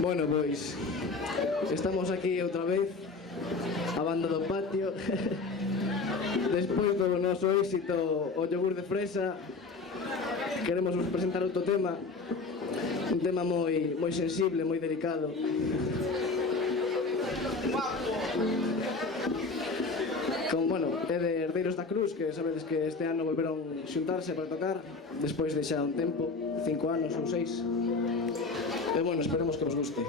Bueno, pois estamos aquí outra vez a banda do patio. Despois do noso éxito o yogur de fresa, queremos vos presentar outro tema, un tema moi sensible, moi delicado. É de Herdeiros da Cruz, que sabedes que este ano volveron xuntarse para tocar despois de xa un tempo, 5 anos ou 6. E bueno, esperemos que vos guste.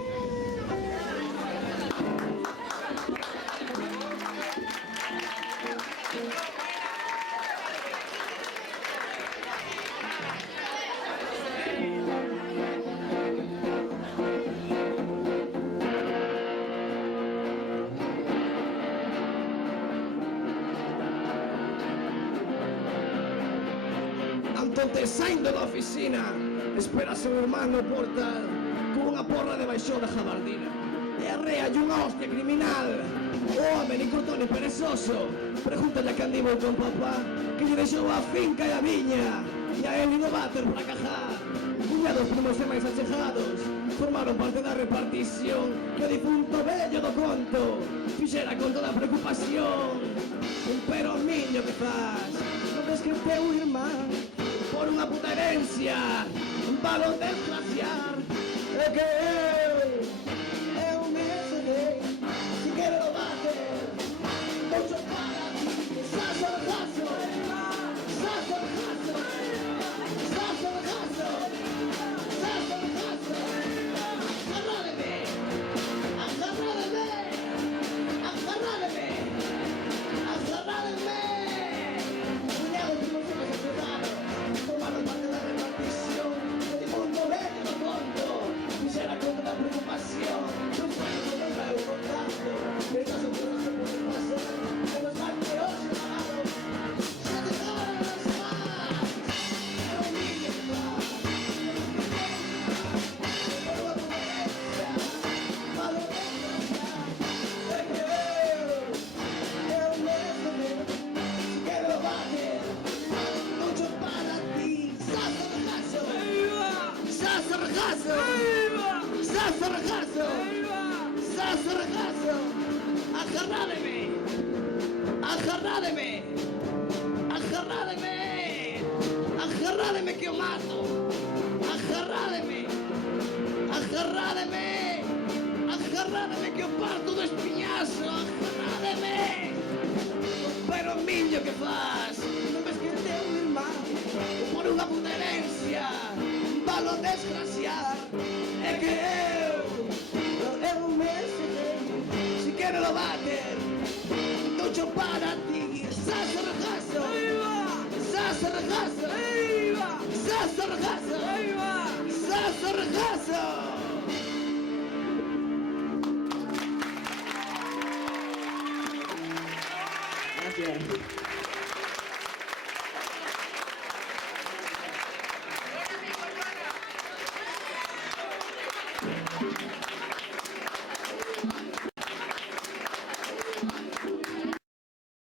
Antonte saindo da oficina, espera seu irmán no portal con unha porra debaixo da jabardina e arrea unha hostia criminal. O home ni corto ni perezoso pregúntale a quen divo con papá que lle deixou a finca e a viña e a él no váter para cajar. Cuñados primos e máis achegados formaron parte da repartición que o difunto vello do conto fixera con toda a preocupación. Pero miño que faz, non ves que o teu irmán por unha puta herencia valo desgraciar? É que eu me cedei, si quero bater mucho para ti. Sasso el caso, sasso el caso, sasso el caso, sasso el caso. Agárrame, agárrame, agárrame, agárrame. Cuñados primos e máis achegados formaron parte da repartición que difunto vello do conto fixera contra da preocupación. Non foi todo o meu contacto, el caso que non se pode pasar e nos van que hoxe pagaron xa dejaron as más. É un niño que va por unha conferencia malo desgraciar. É que eu me cedei, si quero bater mucho para ti. Sazargazo, Sazargazo, Sazargazo, Sazargazo. Agarrádeme, agarrádeme, agarrádeme, agarrádeme que o mato. Agarrádeme, agarrádeme, agarrádeme que o parto do espiñazo. Agarrádeme. Pero miño que faz, non ves que teu irmán por unha puta herencia valo desgraciar? É que eu me cedei, si quero lo bater mucho para ti. Sazargazo, Sazargazo, Sazargazo, Sazargazo. Gracias.